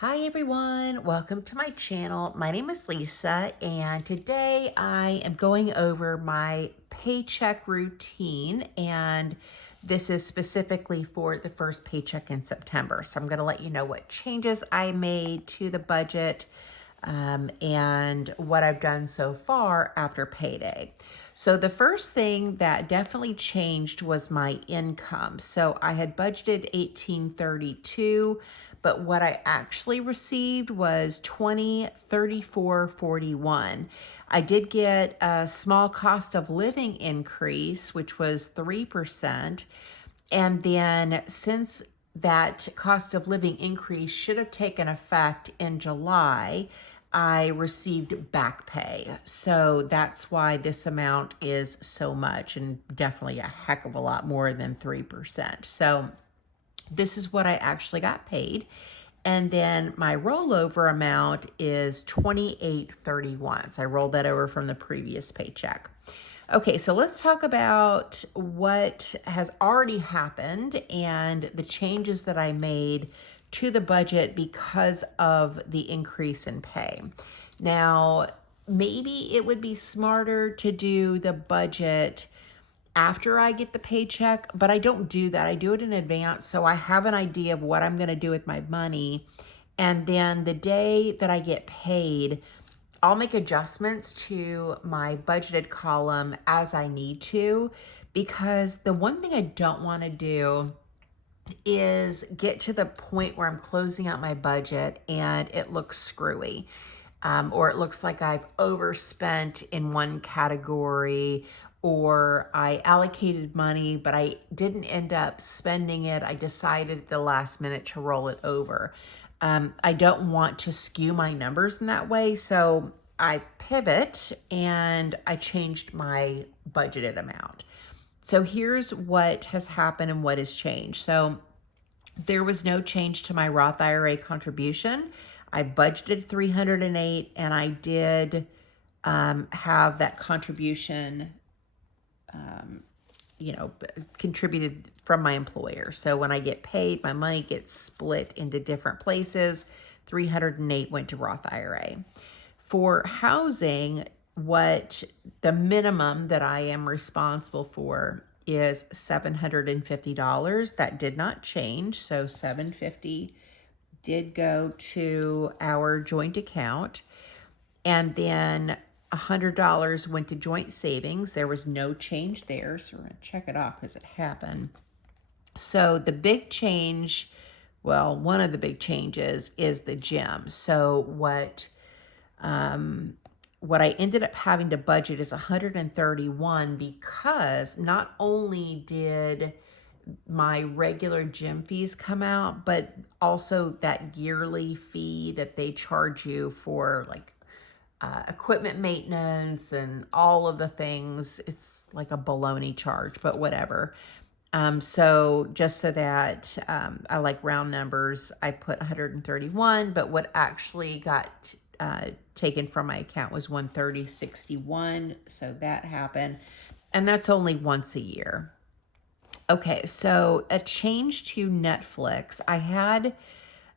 Hi everyone, welcome to my channel. My name is Lisa and today I am going over my paycheck routine, and this is specifically for the first paycheck in September. So I'm going to let you know what changes I made to the budget and what I've done so far after payday. So the first thing that definitely changed was my income. So I had budgeted $18.32, but what I actually received was $20.34.41. I did get a small cost of living increase, which was 3%. And then since that cost of living increase should have taken effect in July, I received back pay. So that's why this amount is so much, and definitely a heck of a lot more than 3%. So this is what I actually got paid. And then my rollover amount is $28.31. So I rolled that over from the previous paycheck. Okay, so let's talk about what has already happened and the changes that I made to the budget because of the increase in pay. Now, maybe it would be smarter to do the budget after I get the paycheck, but I don't do that. I do it in advance, so I have an idea of what I'm going to do with my money. And then the day that I get paid, I'll make adjustments to my budgeted column as I need to, because the one thing I don't want to do is get to the point where I'm closing out my budget and it looks screwy. Or it looks like I've overspent in one category, or I allocated money, but I didn't end up spending it. I decided at the last minute to roll it over. I don't want to skew my numbers in that way. So I pivot and I changed my budgeted amount. So here's what has happened and what has changed. So there was no change to my Roth IRA contribution. I budgeted 308, and I did have that contribution, contributed from my employer. So when I get paid, my money gets split into different places. 308 went to Roth IRA. For housing, what the minimum that I am responsible for is $750. That did not change. So $750 did go to our joint account. And then $100 went to joint savings. There was no change there. So we're going to check it off because it happened. So the big change, well, one of the big changes is the gym. So what I ended up having to budget is 131, because not only did my regular gym fees come out, but also that yearly fee that they charge you for equipment maintenance and all of the things. It's like a baloney charge, but whatever. So just so that I like round numbers, I put 131, but what actually got taken from my account was 130.61. So that happened. And that's only once a year. Okay, so a change to Netflix. I had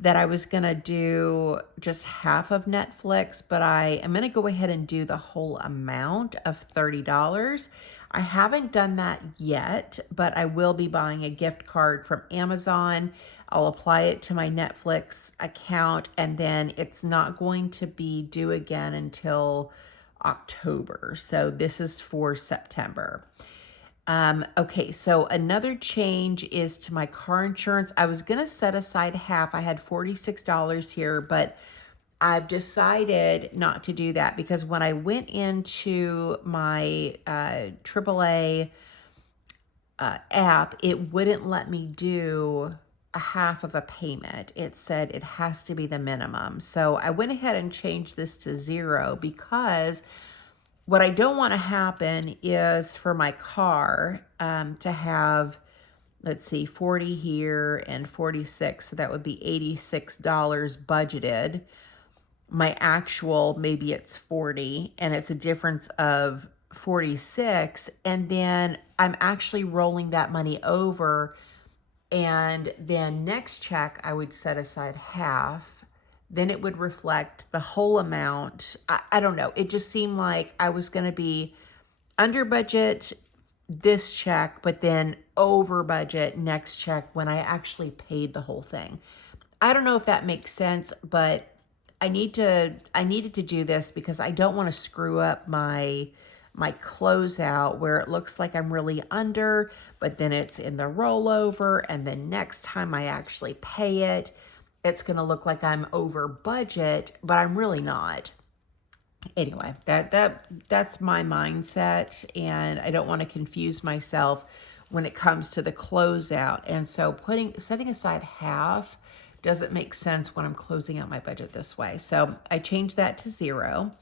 that I was going to do just half of Netflix, but I am going to go ahead and do the whole amount of $30. I haven't done that yet, but I will be buying a gift card from Amazon. I'll apply it to my Netflix account, and then it's not going to be due again until October. So this is for September. Okay, so another change is to my car insurance. I was going to set aside half. I had $46 here, but I've decided not to do that, because when I went into my AAA app, it wouldn't let me do a half of a payment. It said it has to be the minimum. So I went ahead and changed this to 0, because what I don't want to happen is for my car to have, let's see, 40 here and 46. So that would be $86 budgeted. My actual, maybe it's 40, and it's a difference of 46. And then I'm actually rolling that money over. And then next check, I would set aside half. then it would reflect the whole amount. I don't know. It just seemed like I was going to be under budget this check, but then over budget next check when I actually paid the whole thing. I don't know if that makes sense, but I needed to do this because I don't want to screw up my closeout where it looks like I'm really under, but then it's in the rollover, and then next time I actually pay it, it's going to look like I'm over budget, but I'm really not. Anyway, that's my mindset, and I don't want to confuse myself when it comes to the closeout. And so setting aside half doesn't make sense when I'm closing out my budget this way. So I changed that to 0.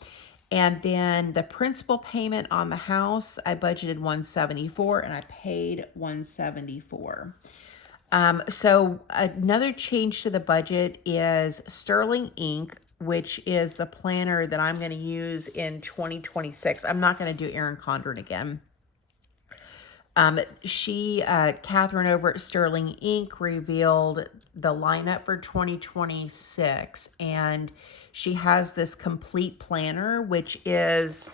And then the principal payment on the house, I budgeted $174 and I paid $174. So another change to the budget is Sterling Ink, which is the planner that I'm going to use in 2026. I'm not going to do Erin Condren again. Catherine over at Sterling Inc. revealed the lineup for 2026, and she has this complete planner, which is,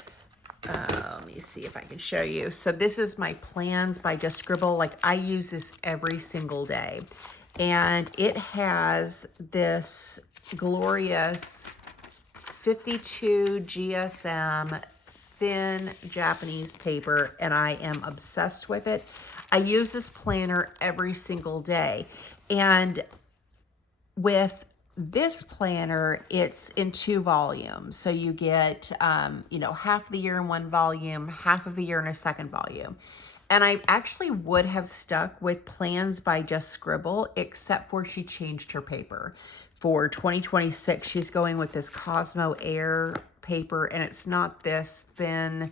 let me see if I can show you. So this is my plans by Just Scribble. Like, I use this every single day, and it has this glorious 52 GSM thin Japanese paper, and I am obsessed with it. I use this planner every single day, and with this planner, it's in 2 volumes. So you get, half of the year in one volume, half of a year in a second volume. And I actually would have stuck with Plans by Just Scribble, except for she changed her paper. For 2026, she's going with this Cosmo Air paper, and it's not this thin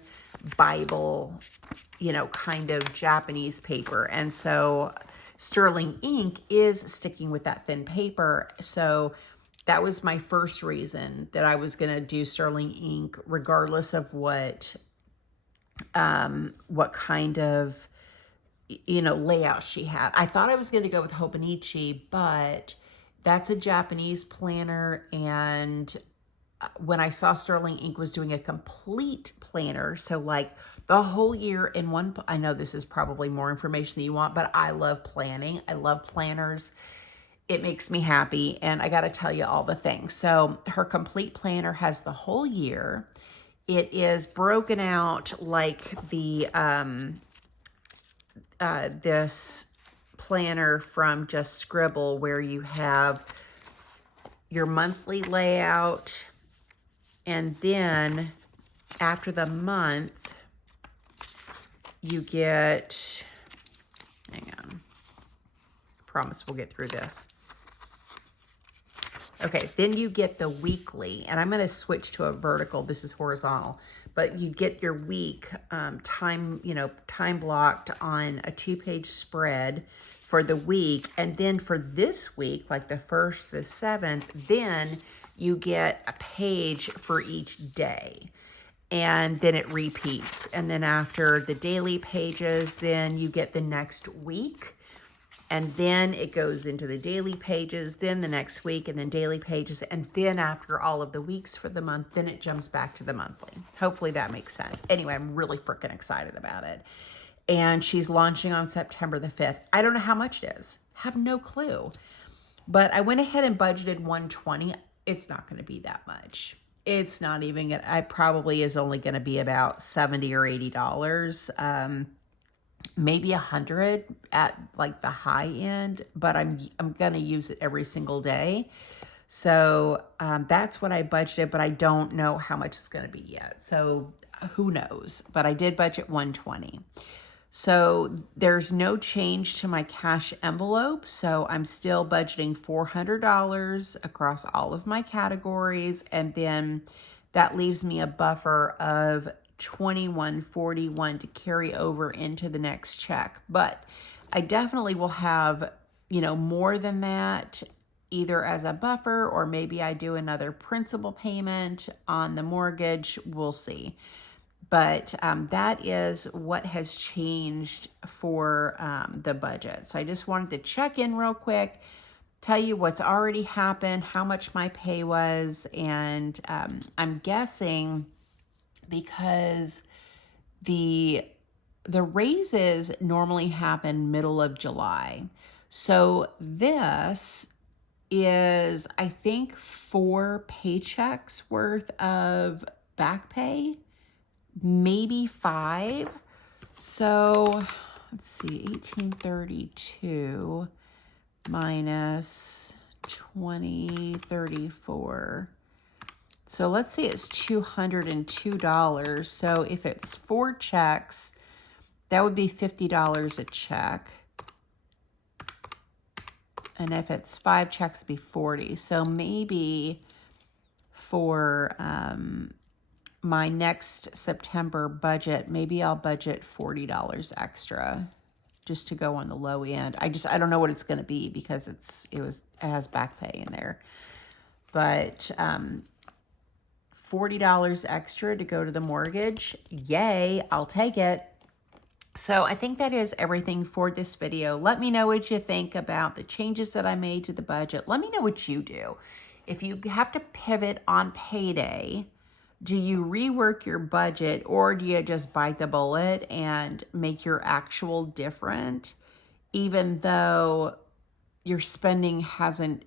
Bible, kind of Japanese paper. And so Sterling Ink is sticking with that thin paper. So that was my first reason that I was going to do Sterling Ink, regardless of what kind of, layout she had. I thought I was going to go with Hobonichi, but that's a Japanese planner, and when I saw Sterling Ink was doing a complete planner, so like the whole year in one, I know this is probably more information than you want, but I love planning. I love planners. It makes me happy, and I got to tell you all the things. So her complete planner has the whole year. It is broken out like the this planner from Just Scribble, where you have your monthly layout, and then after the month, you get, hang on, promise we'll get through this. Okay, then you get the weekly, and I'm going to switch to a vertical. This is horizontal, but you get your week time blocked on a 2-page spread for the week. And then for this week, like the 1st, the 7th, then you get a page for each day. And then it repeats. And then after the daily pages, then you get the next week. And then it goes into the daily pages, then the next week, and then daily pages. And then after all of the weeks for the month, then it jumps back to the monthly. Hopefully that makes sense. Anyway, I'm really freaking excited about it. And she's launching on September the 5th. I don't know how much it is. Have no clue. But I went ahead and budgeted $120. It's not going to be that much. It's not even going to, I probably is only going to be about $70 or $80. Maybe $100 at like the high end, but I'm going to use it every single day. So that's what I budgeted, but I don't know how much it's going to be yet. So who knows? But I did budget $120. So there's no change to my cash envelope. So I'm still budgeting $400 across all of my categories. And then that leaves me a buffer of $21.41 to carry over into the next check. But I definitely will have, more than that, either as a buffer, or maybe I do another principal payment on the mortgage. We'll see. But that is what has changed for the budget. So I just wanted to check in real quick, tell you what's already happened, how much my pay was, and I'm guessing because the raises normally happen middle of July. So this is, I think, 4 paychecks worth of back pay, maybe 5. So let's see, 1832 minus 2034. So let's say it's $202. So if it's 4 checks, that would be $50 a check. And if it's 5 checks, it'd be 40. So maybe for my next September budget, maybe I'll budget $40 extra just to go on the low end. I don't know what it's going to be because it has back pay in there. But $40 extra to go to the mortgage. Yay, I'll take it. So I think that is everything for this video. Let me know what you think about the changes that I made to the budget. Let me know what you do. If you have to pivot on payday, do you rework your budget, or do you just bite the bullet and make your actual different, even though your spending hasn't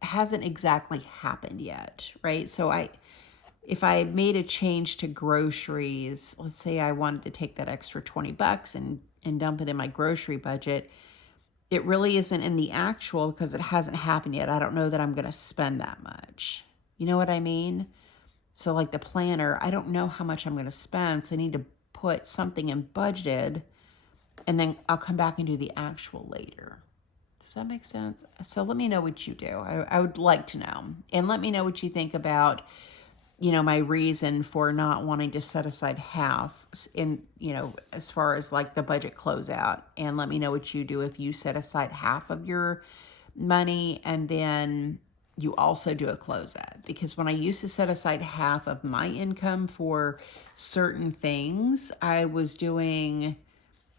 exactly happened yet, right? So if I made a change to groceries, let's say I wanted to take that extra $20 and dump it in my grocery budget, it really isn't in the actual because it hasn't happened yet. I don't know that I'm going to spend that much. You know what I mean? So like the planner, I don't know how much I'm going to spend. So I need to put something in budgeted, and then I'll come back and do the actual later. Does that make sense? So let me know what you do. I would like to know. And let me know what you think about, my reason for not wanting to set aside half in, as far as like the budget closeout. And let me know what you do if you set aside half of your money and then you also do a closeout. Because when I used to set aside half of my income for certain things, I was doing,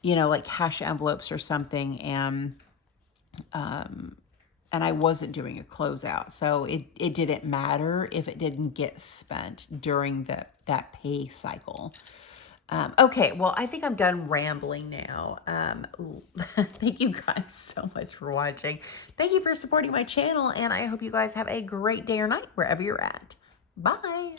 like cash envelopes or something, and I wasn't doing a closeout. So it didn't matter if it didn't get spent during that pay cycle. Okay, well, I think I'm done rambling now. Thank you guys so much for watching. Thank you for supporting my channel, and I hope you guys have a great day or night wherever you're at. Bye.